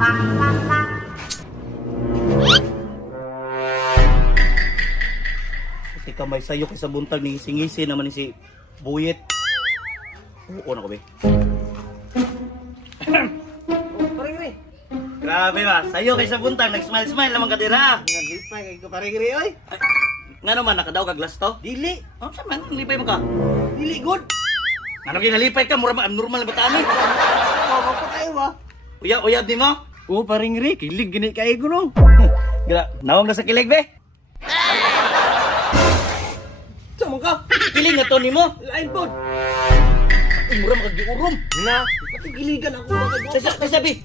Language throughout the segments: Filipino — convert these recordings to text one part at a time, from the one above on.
Tika may sayo kay sa buntag ni singisi naman ni si Buyet. Oo na ko be. Parigri. Grabe ba, sayo kay sa buntag nag-smile naman ka dira. Naglipay kay ko parigri oy. Nga naman nakadaw ka glass to? Dili. Oh, sa man lipay mo ka? Dili good. Ano ginalipay ka mura normal ba tani? Oo, pa kayo ba? Uyab di mo? Oo, parigri. Kilig gini kay ko no. Nawang na sa kilig be. Sama ka. Kilig na to nimo. Lain pod. Mura makagiurom. Na, pati giligan ako ba kay Sabi.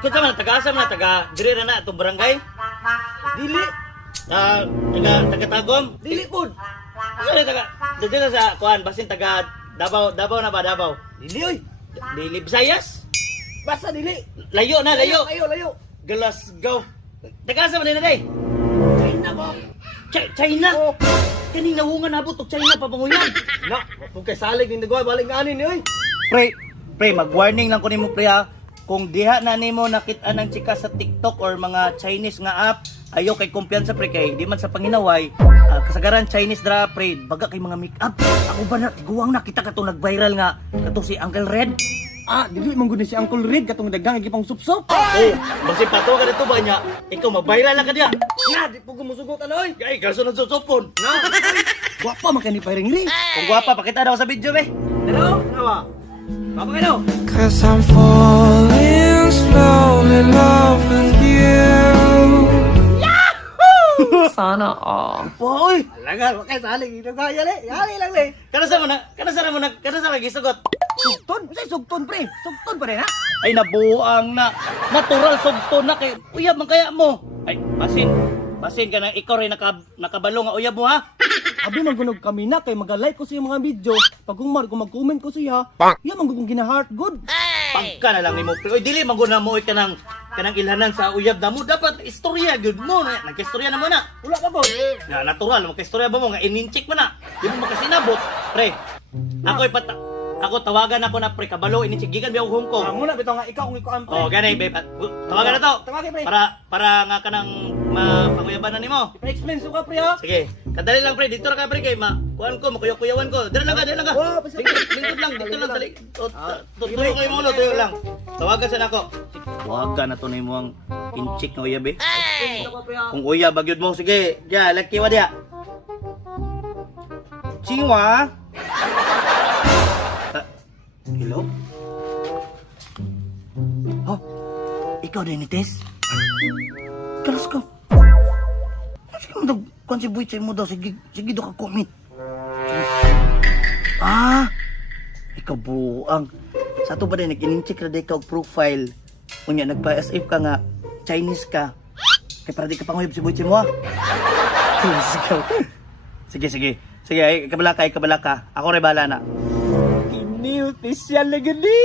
Kung sa man taga-asa man taga dire na itong barangay. Dili. Taga Tagom. Dili pod. Sorry taga dito sa kuan basin taga Davao na ba Davao? Dili oy. Dili Visayas. Basta dili. Layo na layo. Layo. Glasgow. Taga-asa man din na day. China ba? China. Oh. Kani nawungan nabot og China pabanguyan. Na, kung kay salig ning nagawa balik nga ani ni oy. Pre, mag-warning lang ko nimo pre ha. Kung diha na nimo nakita ng chika sa TikTok or mga Chinese nga app, ayo kay kumpiyansa pre kay di man sa panginaway, kasagaran Chinese dra pre, baga kay mga make-up. Ako ba na tiguang na kita katong nag-viral nga kato si Uncle Red. Dili man gud si Uncle Red katong dagang gipang supsop. Oh, basi pato ka dito ba niya? Ikaw mag-viral lang ka diya. Na, di po gumusugot ano oy. Gay, kaso nagsusupon. Na. Gwapa man kani parigri. Kung gwapa pakita daw sa video be. Hello? Nawa. Papa kayo. 'Cause I'm falling slowly in love with you. Sana all. Boy, alaga kay salig ito kaya le. Yari lang le. Kana sa lagi sugot. Sugton, say sugton pre. Sugton pa rin ha. Ay nabuang na natural sugto na kay uyab man kaya mo. Ay basin ka na ikaw rin nakabalo nga uyab mo ha. Abi man gunog kami na kay magalike ko sa mga video. Pag kung mag-comment ko siya, iya man gugong gina-heart good. Pagka na lang ni mo pre. Oy dili man gud na mo kanang ilhanan sa uyab na mo. Dapat istorya gud mo. Nagkistorya na mo na. Wala ka po. Na natural magkistorya ba mo nga ininchik mo na. Di mo makasinabot. Pre. Ako tawagan ako na pre kabalo ininchigikan biya og Hong Kong. Muna bitaw nga ikaw kung ikaw ang pre. Oh, gani babe. Tawagan na to. Tawagin, pre. Para nga kanang mapanguyaban na nimo. Pa-explain so ka pre ha. Sige, kadali lang pre, dito ra ka pre kay kuan ko, makuyaw-kuyawan ko. Dira lang ka. Wow, basta- Lingkod lang, dito lang dali. Tutuyo kayo mo tuyo lang. Tawagan sa nako. Tawagan na to nimo ang inchik nga uyab eh. Kung uyab bagyod mo, sige. Ya, laki wa dia. Chiwa. Hello? Oh, ikaw din ni Tess? Kalas ka. Sige mo daw, kung si Buit mo daw, sige daw ka comment. Ikaw buang. Sa ito ba din, nag-in-check na ikaw profile. Kunya, nagpa-SF ka nga, Chinese ka. Kaya para di ka panguyab si Buit mo ha. Sige, ay, kabala ka. Ako rin bahala na. Ini official na gani.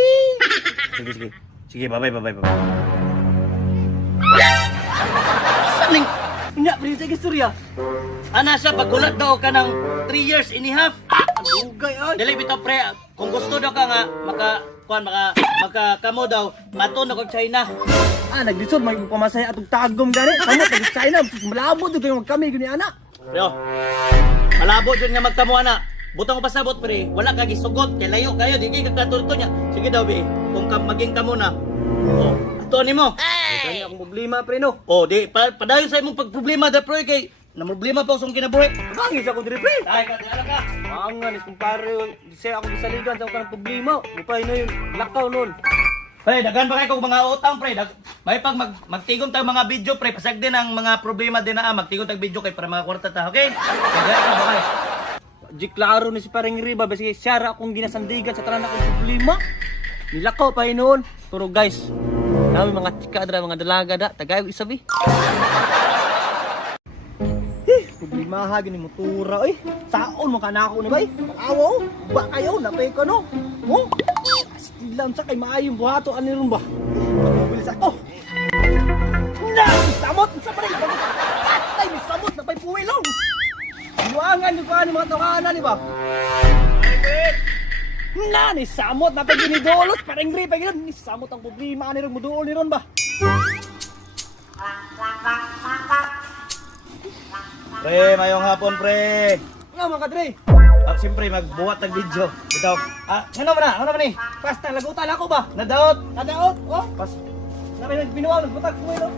Sige, bye. Saling, Nya pre sa istorya. ana siya, pagkulat daw ka ng 3 years and a half. Dugay ay. Dali bitaw pre, kung gusto daw ka nga, kamo daw, maton ako China. Naglisod may pamasaya atong tagom gani. Samot nag China, malabo dud yung kami gani ana. Yo, malabo dyan nga magtamo ana. Butang mo pasabot pre, wala ka gisugot, kay layo kayo, di kayo kagkatulto niya. Sige daw be, kung maging kamo na. Oh, ato ni mo. Kani akong problema pre no. Oh, di, padayon sa imong pagproblema da pre, kay na problema pa usong kinabuhi. Bangis ako diri pre. Ay, katiyala ka. Mangan is kumpare siya ako gisaligan sa kanang problema. Mupay na yun, lakaw nun. Pre, daghan pa kayo kung mga utang pre. May pag magtigom tayong mga video pre, pasag din ang mga problema din na magtigom tayong video kay para mga kwarta ta, okay? Kaya ka ba kay? Di klaro ni si Pareng Riba basi siya ra akong ginasandigan sa tanan akong problema. Nilakaw pa noon. Pero guys, kami mga chika dra mga dalaga da, tagay isabi. Problema ha gini motora oy. Saon mo kanako ni bay? Awo, ba kayo napay ko no. Mo? Stilan sa kay maayong buhato ani ron ba? Pagbilis ako. Na, samot sa pare. Patay ni samot na pay puwilong. Iwangan yung pa ni mga tawanan, di ba? Na, ni samot na pag ginidolot, parang gripe, gano'n. Ni samot ang problema, ni rin muduol ni ron ba? Pre, mayong hapon, pre. Nga mga kadre. Siyempre, magbuhat ng video. Ito. Ano ba na? Ano ba ni? Basta lagutan ako ba? Nadaot. Kadaot. Oh. Pas. Sabi nagbinuwang nagbutag ko no.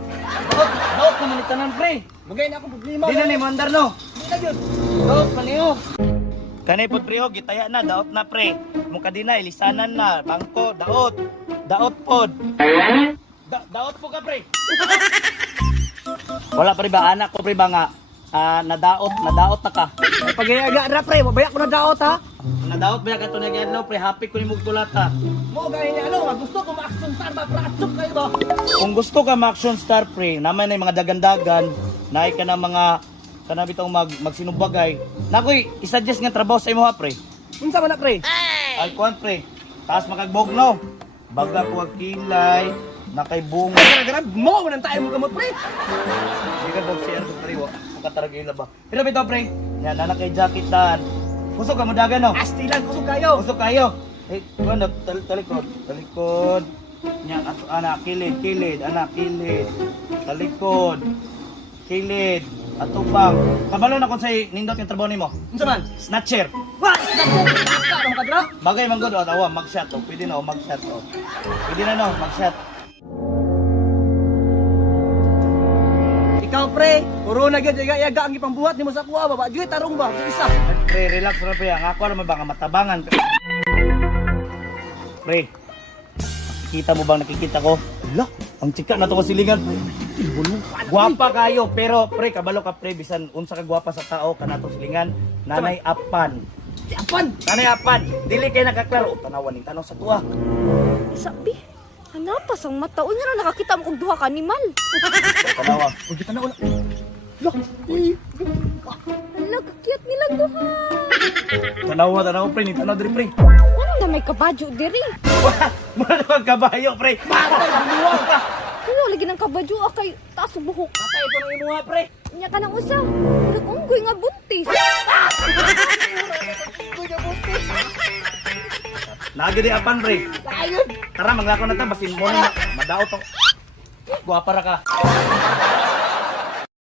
Daot naman itanan, pre. Magay na akong problema. Di na ni mandar, no? Di na yun. Daot pa niyo. Kanay po, pre, gitaya na. Daot na, pre. Mukha din na, ilisanan na. Bangko, daot. Daot pod. Daot po ka, pre. Wala, pre ba? Anak ko, pre ba nga? Nadaot na ka. Pag-iaga na pre, mabaya ko na daot ha. Nadaot ba ka ito na gano'n, pre? Happy ko ni Mugtulat, ha? Mo gani ni ano, gusto ko ma-action star ba pratsok kayo ba? Kung gusto ka ma-action star, pre, naman na yung mga dagandagan, naay ka na mga kanabitong magsinubagay. Nakoy, isuggest nga trabaho sa imo, ha, pre? Unsa man na pre? Ay, kuhan, pre. Taas makagbogno. Baga ko ang kilay, nakay bunga. Gara-gara mo man tayo mo gamot pre. Hindi ka bog siya, pre, wa. Kataragila ba? Pero bito, pre, yan, na kay jacket dan. Kusog ka mo dagan, no? Astilan kusog kayo. Kusog kayo. Eh, kuhan, talikod. Talikod. Yan, anak, kilid, anak, kilid. Talikod. Kilid. Atupang. Kabalo na kung sa'y nindot yung trabaho nimo. Unsa man? Snatcher. Wa, ka mga kadra. Bagay man gud, awa, mag-shot, oh. Pwede na, oh, mag-shot, oh. Pwede na, no, mag-shot. Ikaw pre, puro na gyud yaga ang ipambuhat nimo sa kuha ba? Diyo tarong ba? Isa. Pre, relax na, pre. Ang ako naman ba nga matabangan. Pre, nakikita mo bang nakikita ko? Ala, ang chika na to silingan. Guwapa kayo, pero pre, kabalo ka, pre. Bisan unsa ka guwapa sa tao, kanato silingan. Nanay Apan. Apan. Nanay Apan, dili kay nakaklaro. Tanawan ni tanong sa tuwa. Sabi, hanapas ang mata. Unya na nakakita mo kong duha ka animal. Tanawa. Ug kita na una. Hala, kakiyat nilang duha. Tanawa, pre. Ni tanaw diri, pre. Ano na may kabadyo diri? Wah, muna naman kabayo, pre. Patay binuwang ka. Kuya, lagi ng kabadyo kay taas ang buhok. Patay ko nang imuha pre. Inya ka ng usa. Nag-unggoy nga buntis. Kuy ka buntis. Nagidi Apan, pre. Ayun. Tara, manglako na ta. Basin mo na. Madaot to. Guwapa ra ka.